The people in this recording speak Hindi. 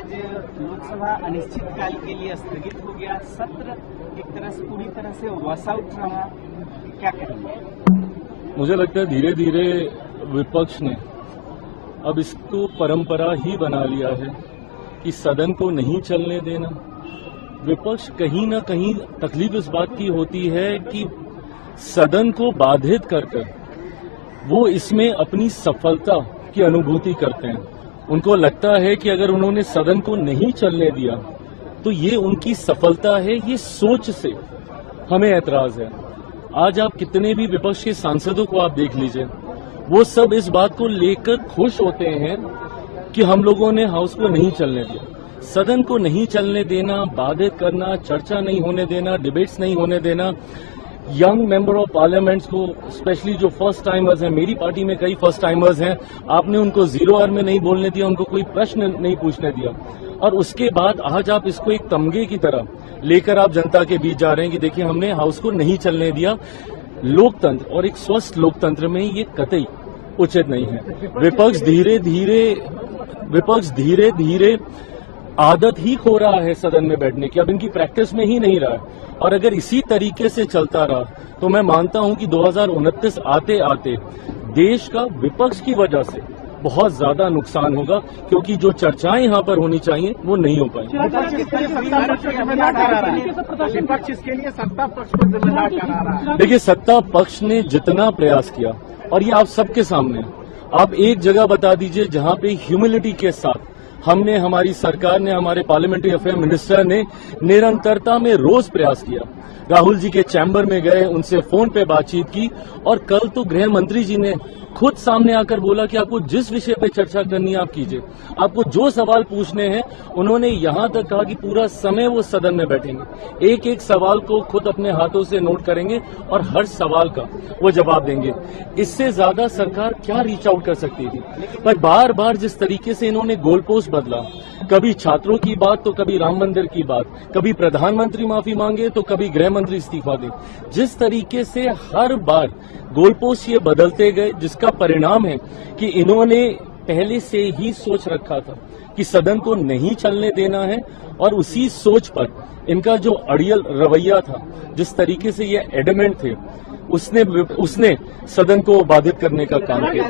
आज लोकसभा अनिश्चितकाल के लिए स्थगित हो गया, सत्र एक तरह से पूरी तरह से वॉश आउट रहा, क्या कहेंगे? मुझे लगता है धीरे धीरे विपक्ष ने अब इसको परंपरा ही बना लिया है कि सदन को नहीं चलने देना। विपक्ष कहीं ना कहीं तकलीफ इस बात की होती है कि सदन को बाधित कर वो इसमें अपनी सफलता की अनुभूति करते हैं। उनको लगता है कि अगर उन्होंने सदन को नहीं चलने दिया तो ये उनकी सफलता है। ये सोच से हमें ऐतराज है। आज आप कितने भी विपक्ष के सांसदों को आप देख लीजिए, वो सब इस बात को लेकर खुश होते हैं कि हम लोगों ने हाउस को नहीं चलने दिया। सदन को नहीं चलने देना, बाधित करना, चर्चा नहीं होने देना, डिबेट्स नहीं होने देना, यंग मेंबर ऑफ पार्लियामेंट्स को, स्पेशली जो फर्स्ट टाइमर्स हैं, मेरी पार्टी में कई फर्स्ट टाइमर्स हैं, आपने उनको 0 आवर में नहीं बोलने दिया, उनको कोई प्रश्न नहीं पूछने दिया, और उसके बाद आज आप इसको एक तमगे की तरह लेकर आप जनता के बीच जा रहे हैं कि देखिए हमने हाउस को नहीं चलने दिया। लोकतंत्र और एक स्वस्थ लोकतंत्र में ये कतई उचित नहीं है। विपक्ष धीरे धीरे आदत ही खो रहा है सदन में बैठने की, अब इनकी प्रैक्टिस में ही नहीं रहा है। और अगर इसी तरीके से चलता रहा तो मैं मानता हूं कि 2029 आते आते देश का विपक्ष की वजह से बहुत ज्यादा नुकसान होगा, क्योंकि जो चर्चाएं यहां पर होनी चाहिए वो नहीं हो पाएंगी। विपक्ष इसके लिए सत्ता पक्ष को जिम्मेदार ठहरा रहा है। देखिए, सत्ता पक्ष ने जितना प्रयास किया, और ये आप सबके सामने, आप एक जगह बता दीजिए जहां पे ह्यूमिलिटी के साथ हमने, हमारी सरकार ने, हमारे पार्लियामेंट्री अफेयर मिनिस्टर ने निरंतरता में रोज प्रयास किया। राहुल जी के चैम्बर में गए, उनसे फोन पे बातचीत की, और कल तो गृह मंत्री जी ने खुद सामने आकर बोला कि आपको जिस विषय पे चर्चा करनी है आप कीजिए, आपको जो सवाल पूछने हैं। उन्होंने यहां तक कहा कि पूरा समय वो सदन में बैठेंगे, एक एक सवाल को खुद अपने हाथों से नोट करेंगे और हर सवाल का वो जवाब देंगे। इससे ज्यादा सरकार क्या रीच आउट कर सकती थी? पर बार बार जिस तरीके से इन्होंने गोल पोस्ट बदला, कभी छात्रों की बात तो कभी राम मंदिर की बात, कभी प्रधानमंत्री माफी मांगे तो कभी गृह मंत्री इस्तीफा दे, जिस तरीके से हर बार गोल पोस्ट ये बदलते गए, जिसका परिणाम है कि इन्होंने पहले से ही सोच रखा था कि सदन को नहीं चलने देना है, और उसी सोच पर इनका जो अड़ियल रवैया था, जिस तरीके से ये एडमेंट थे, उसने सदन को बाधित करने का काम किया।